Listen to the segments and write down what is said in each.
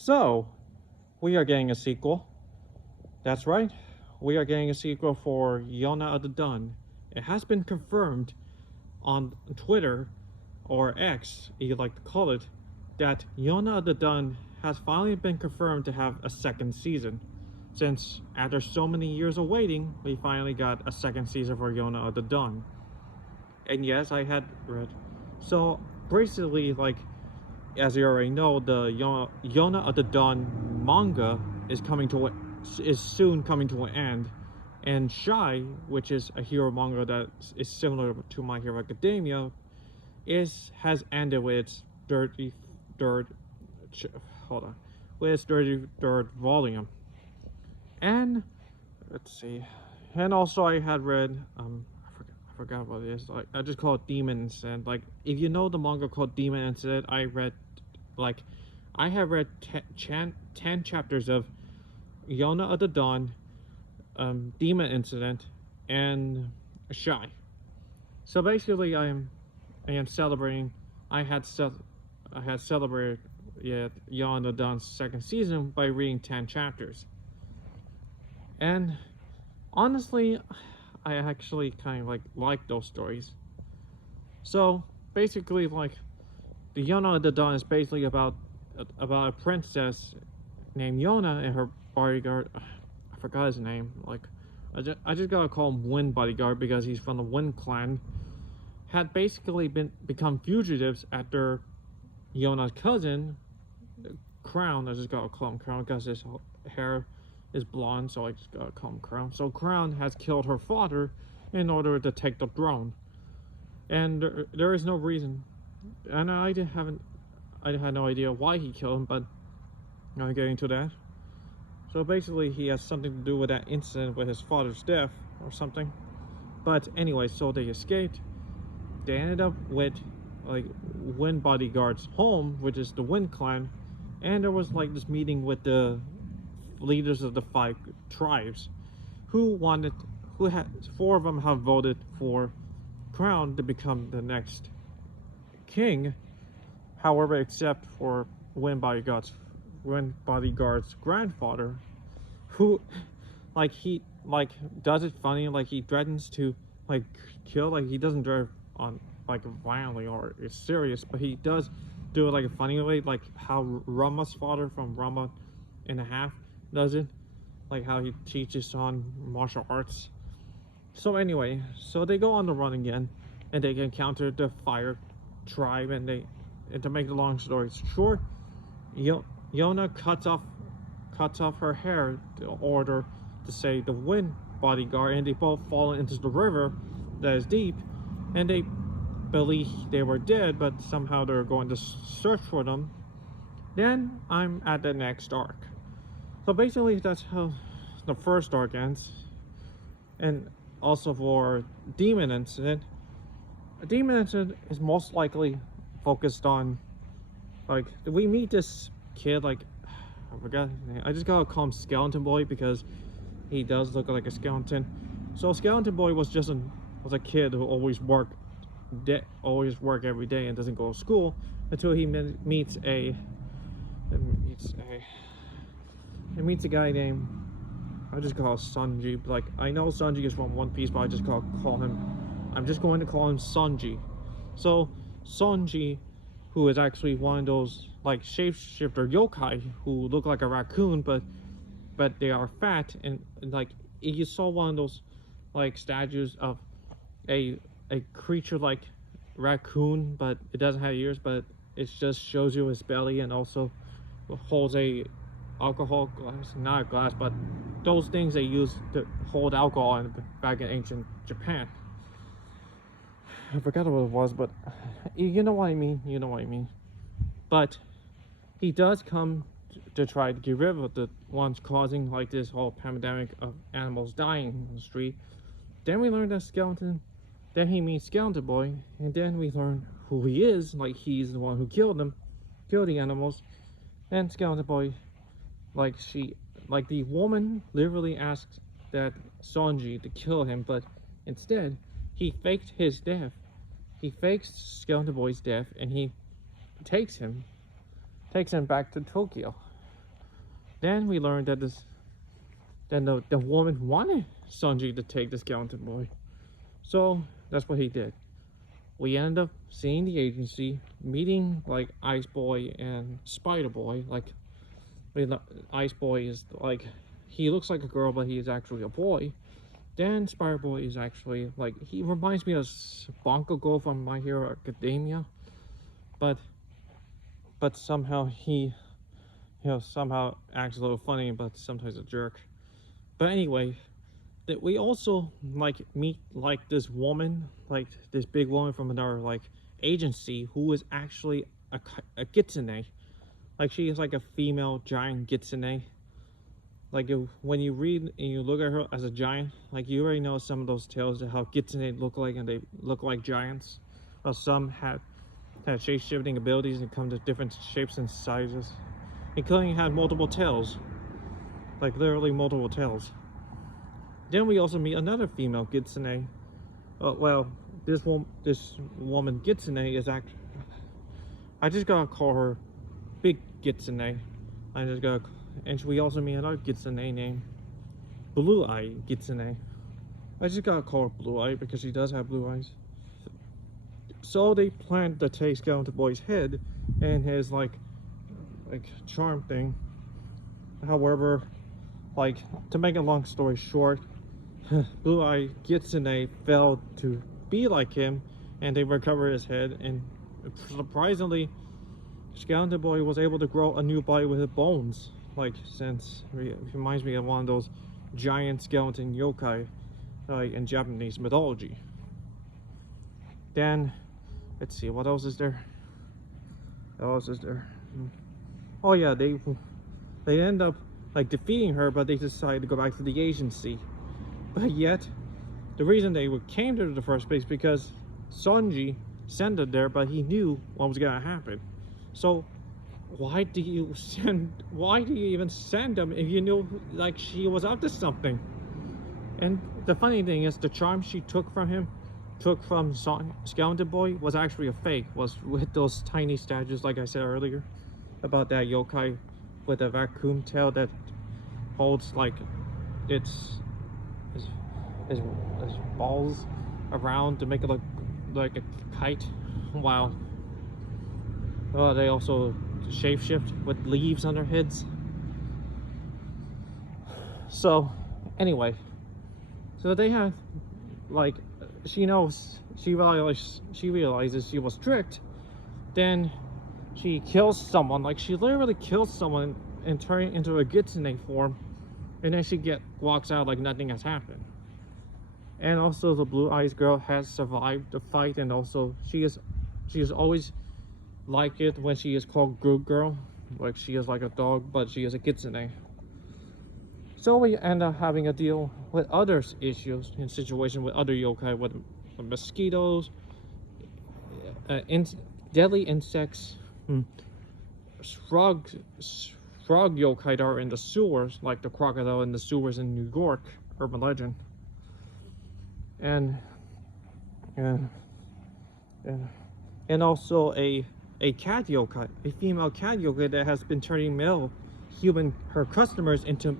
So, we are getting a sequel. That's right. We are getting a sequel for Yona of the Dun. It has been confirmed on Twitter, or X, you like to call it, that Yona of the Dun has finally been confirmed to have a second season. Since after so many years of waiting, we finally got a second season for Yona of the Dun. And yes, I had read. So basically, like, as you already know, the Yona of the Dawn manga is soon coming to an end, and Shy, which is a hero manga that is similar to My Hero Academia, has ended with its 33rd with its 33rd volume. And let's see, and also I had read I forgot what it is. Like, I just call it Demon Incident. Like, if you know the manga called Demon Incident, I have read 10 chapters of Yona of the Dawn, Demon Incident, and Shy. So basically, I am celebrating. I had celebrated Yona of the Dawn's second season by reading 10 chapters. And honestly, I actually kind of like those stories. So basically, like, the Yona of the Dawn is basically about a princess named Yona and her bodyguard. I forgot his name. Like, I just gotta call him Wind Bodyguard because he's from the Wind clan. Had basically become fugitives after Yona's cousin, Crown. I just gotta call him Crown because his hair is blonde, so I just gotta call him Crown. So Crown has killed her father in order to take the throne, and there is no reason, and I had no idea why he killed him, but I'm not getting to that. So basically, he has something to do with that incident with his father's death or something. But anyway, so they escaped. They ended up with like Wind Bodyguard's home, which is the Wind clan, and there was like this meeting with the leaders of the 5 tribes, who had 4 of them have voted for Crown to become the next king. However, except for Wind Bodyguard's grandfather, who he does it funny, like he threatens to kill, like he doesn't drive on violently or is serious, but he does do it like a funny way, like how Rama's father from Rama and a Half does it, like how he teaches on martial arts. So anyway, so they go on the run again, and they encounter the Fire tribe, and to make the long story short, Yona cuts off her hair in order to save the Wind Bodyguard, and they both fall into the river that is deep, and they believe they were dead, but somehow they're going to search for them. Then I'm at the next arc. So basically, that's how the first arc ends. And also for Demon Incident, Demon Incident is most likely focused on, we meet this kid, I forgot his name. I just gotta call him Skeleton Boy because he does look like a skeleton. So Skeleton Boy was a kid who always work every day and doesn't go to school until he meets a guy named, I just call him Sanji. Like, I know Sanji is from One Piece, but I'm just going to call him Sanji. So Sanji, who is actually one of those shapeshifter yokai who look like a raccoon, but they are fat, and if you saw one of those statues of a creature like raccoon, but it doesn't have ears, but it just shows you his belly, and also holds a alcohol glass, not a glass, but those things they use to hold alcohol back in ancient Japan. I forgot what it was, but you know what I mean. But he does come to try to get rid of the ones causing this whole pandemic of animals dying in the street. Then we learn that then he meets Skeleton Boy, and then we learn who he is. He's the one who killed the animals. And Skeleton Boy, the woman literally asks that Sanji to kill him, but instead he faked his death. He fakes Skeleton Boy's death, and he takes him back to Tokyo. Then we learned that the woman wanted Sanji to take the skeleton boy. So that's what he did. We ended up seeing the agency, meeting like Ice Boy and Spider Boy. Like, Ice Boy is like, he looks like a girl, but he is actually a boy. Then Spider Boy is actually like, he reminds me of Bonka Go from My Hero Academia, but somehow he, somehow acts a little funny, but sometimes a jerk. But anyway, that we also like meet like this woman, like this big woman from another like agency who is actually a kitsune. Like, she is like a female giant kitsune. Like, when you read and you look at her as a giant, like, you already know some of those tales of how kitsune look like, and they look like giants. Well, some had shape-shifting abilities and come to different shapes and sizes, including had multiple tails, like literally multiple tails. Then we also meet another female kitsune. Well, this woman kitsune is actually, I just gotta call her Big Kitsune. And we also meet another kitsune named Blue Eye Kitsune. I just gotta call her Blue Eye because she does have blue eyes. So they planned to take Skeleton Boy's head and his like charm thing. However, like, to make a long story short, Blue Eye Kitsune failed to be like him, and they recovered his head, and surprisingly, Skeleton Boy was able to grow a new body with his bones. Like, since it reminds me of one of those giant skeleton yokai, like in Japanese mythology. Then, let's see, what else is there? What else is there? Oh yeah, they end up like defeating her, but they decided to go back to the agency. But yet, the reason they came there in the first place because Sanji sent them there, but he knew what was gonna happen. So why do you even send them if you knew like she was up to something? And the funny thing is, the charm she took from Skeleton Boy was actually a fake, was with those tiny statues, like I said earlier, about that yokai with a vacuum tail that holds like its balls around to make it look like a kite. Wow. Well, they also shapeshift with leaves on their heads. So anyway, so they have like, she realizes she was tricked. Then she kills someone, like she literally kills someone and turns into a kitsune form, and then she walks out like nothing has happened. And also the blue eyes girl has survived the fight, and also she is always like it when she is called good girl, like she is like a dog, but she is a kitsune. So we end up having to deal with other issues in situation with other yokai, with mosquitoes, deadly insects, frog yokai that are in the sewers, like the crocodile in the sewers in New York, urban legend, and also a cat yokai, a female cat yokai that has been turning her customers into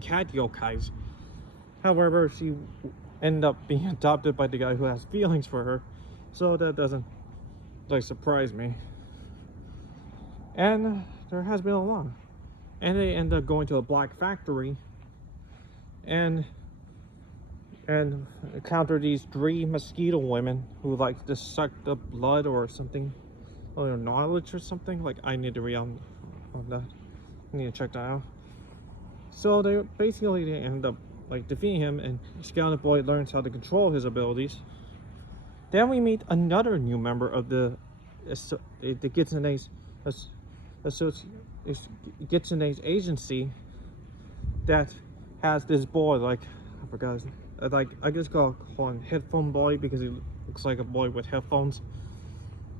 cat yokais. However, she ended up being adopted by the guy who has feelings for her, so that doesn't like surprise me. And there has been a lot, and they end up going to a black factory and encounter these 3 mosquito women who like to suck the blood or something, or knowledge or something. Like, I need to read on that. I need to check that out. So they end up like defeating him, and Skeleton Boy learns how to control his abilities. Then we meet another new member of the Kitsune's agency that has this boy, like, I forgot his name. Like, I just call him Headphone Boy because he looks like a boy with headphones.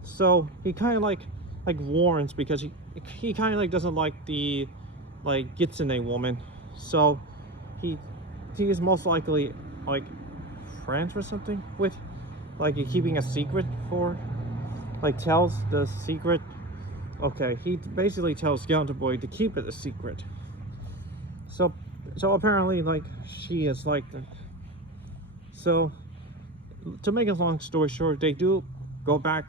So he kind of like warns, because he kind of like doesn't like the like Kitsune woman. So he is most likely like friends or something with, like, keeping a secret for, like, tells the secret okay, he basically tells Skeleton Boy to keep it a secret. So apparently, like, she is like that. So to make a long story short, they do go back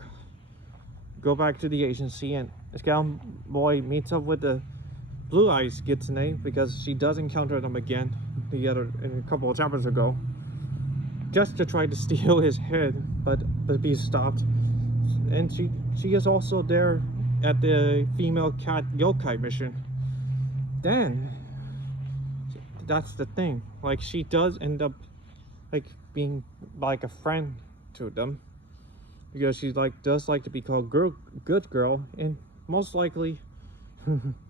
to the agency, and Skeleton Boy meets up with the Blue Eyes Kitsune because she does encounter them again in a couple of chapters ago, just to try to steal his head, but be stopped. And she is also there at the female cat yokai mission. Then that's the thing, like, she does end up like being like a friend to them, because she does like to be called good girl, and most likely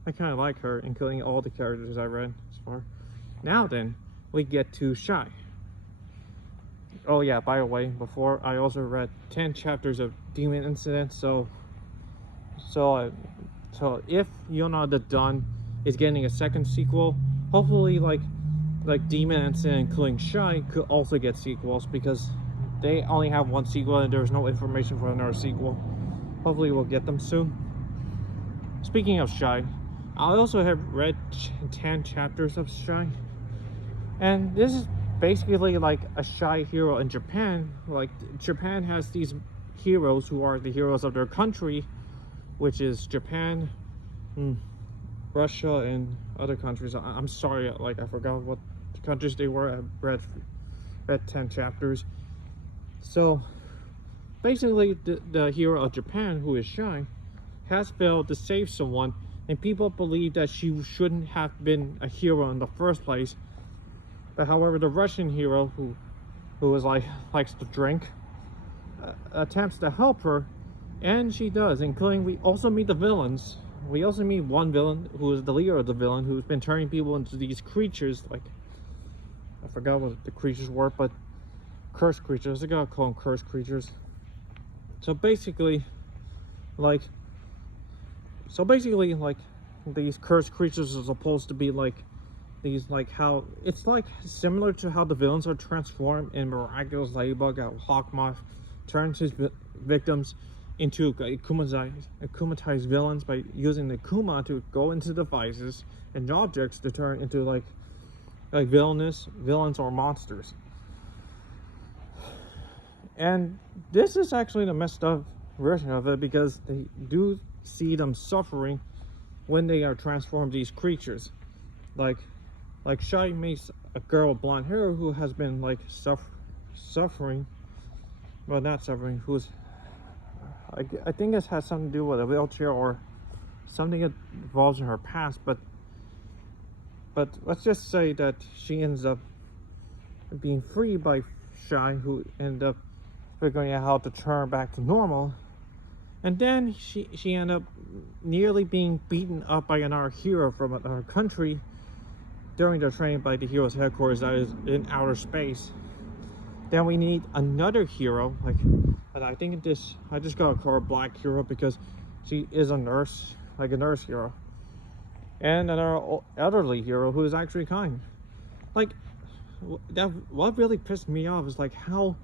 I kind of like her, including all the characters I read so far. Now then, we get to Shy. Oh yeah, by the way, before, I also read 10 chapters of Demon Incident, so if Yona the Dawn is getting a second sequel, hopefully like Demon Incident, including Shy, could also get sequels, because they only have one sequel and there's no information for another sequel. Hopefully we'll get them soon. Speaking of Shy, I also have read 10 chapters of Shy, and this is basically like a Shy hero in Japan. Like, Japan has these heroes who are the heroes of their country, which is Japan, Russia, and other countries. I'm sorry, like, I forgot what countries they were. I read 10 chapters. So basically, the hero of Japan, who is Shy, has failed to save someone, and people believe that she shouldn't have been a hero in the first place. But however, the Russian hero, who is likes to drink, attempts to help her, and she does. Including, we also meet the villains. We also meet one villain who is the leader of the villain, who's been turning people into these creatures. Like, I forgot what the creatures were, but cursed creatures. I gotta call them cursed creatures. So basically, like, these cursed creatures are supposed to be like these, like, how it's like similar to how the villains are transformed in Miraculous Ladybug, how Hawkmoth turns his victims into akumatized villains by using the Kuma to go into devices and objects to turn into like villains or monsters. And this is actually the messed up version of it, because they do see them suffering when they are transformed these creatures. Like Shy meets a girl with blonde hair who has been like suffering, well, not suffering, who's, I think this has something to do with a wheelchair or something that involves in her past, but let's just say that she ends up being freed by Shy, who ended up figuring out how to turn back to normal. And then she ended up nearly being beaten up by another hero from another country during their training by the hero's headquarters that is in outer space. Then we need another hero, and I think I just gotta call her Black Hero because she is a nurse, like a nurse hero. And another elderly hero who is actually kind. Like, what really pissed me off is like how,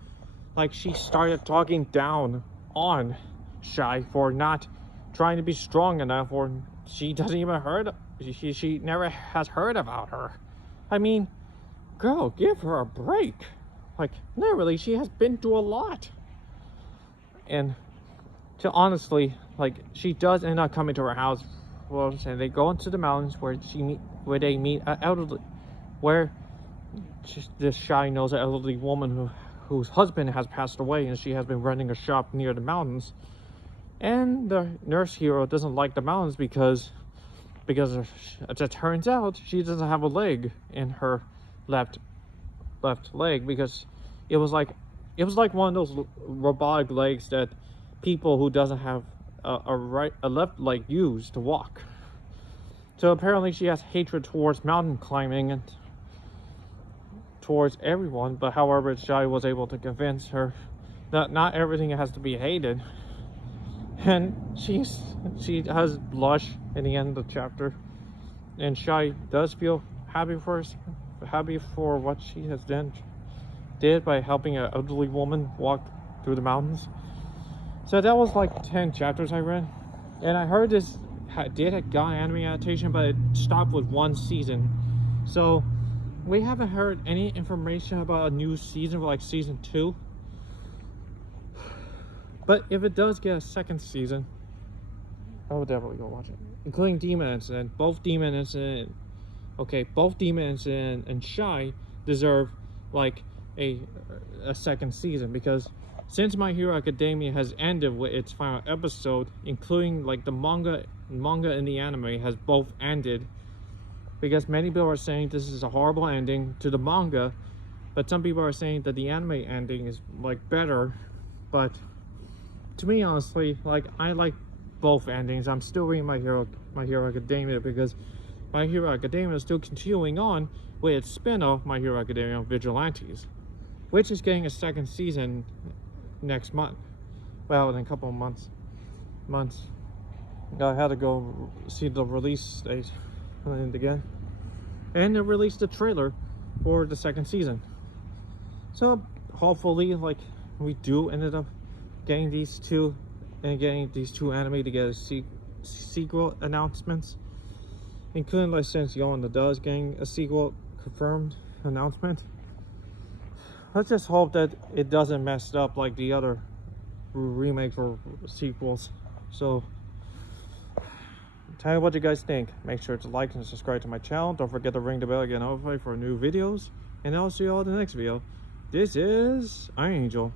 like, she started talking down on Shy for not trying to be strong enough, or she doesn't even she never has heard about her. I mean, girl, give her a break. Like, literally, she has been through a lot. And to honestly, like, she does end up coming to her house. Well, and they go into the mountains where they meet an elderly, where this Shy knows an elderly woman whose husband has passed away, and she has been running a shop near the mountains. And the nurse hero doesn't like the mountains because as it turns out, she doesn't have a leg in her left leg, because it was like one of those robotic legs that people who doesn't have a left leg use to walk. So apparently she has hatred towards mountain climbing and towards everyone, but however, Shy was able to convince her that not everything has to be hated. And she has blush in the end of the chapter, and Shy does feel happy for what she has did by helping an elderly woman walk through the mountains. So that was like 10 chapters I read. And I heard this did a got anime adaptation, but it stopped with 1 season. So we haven't heard any information about a new season for like season 2. But if it does get a second season, I will definitely go watch it. Including Demon Incident. Both Demon Incident and Shy deserve like a second season, because since My Hero Academia has ended with its final episode, including like the manga and the anime has both ended, because many people are saying this is a horrible ending to the manga, but some people are saying that the anime ending is like better. But to me, honestly, like, I like both endings. I'm still reading My Hero Academia because My Hero Academia is still continuing on with its spin-off, My Hero Academia Vigilantes, which is getting a second season next month. Well, in a couple of months. I had to go see the release date and again, and they released the trailer for the second season. So hopefully, like, we do ended up getting these two anime to get a sequel announcements, including, like, since Yona does getting a sequel confirmed announcement. Let's just hope that it doesn't mess up like the other remakes or sequels. So tell me what you guys think. Make sure to like and subscribe to my channel. Don't forget to ring the bell to get notified for new videos, and I'll see you all in the next video. This is Iron Angel.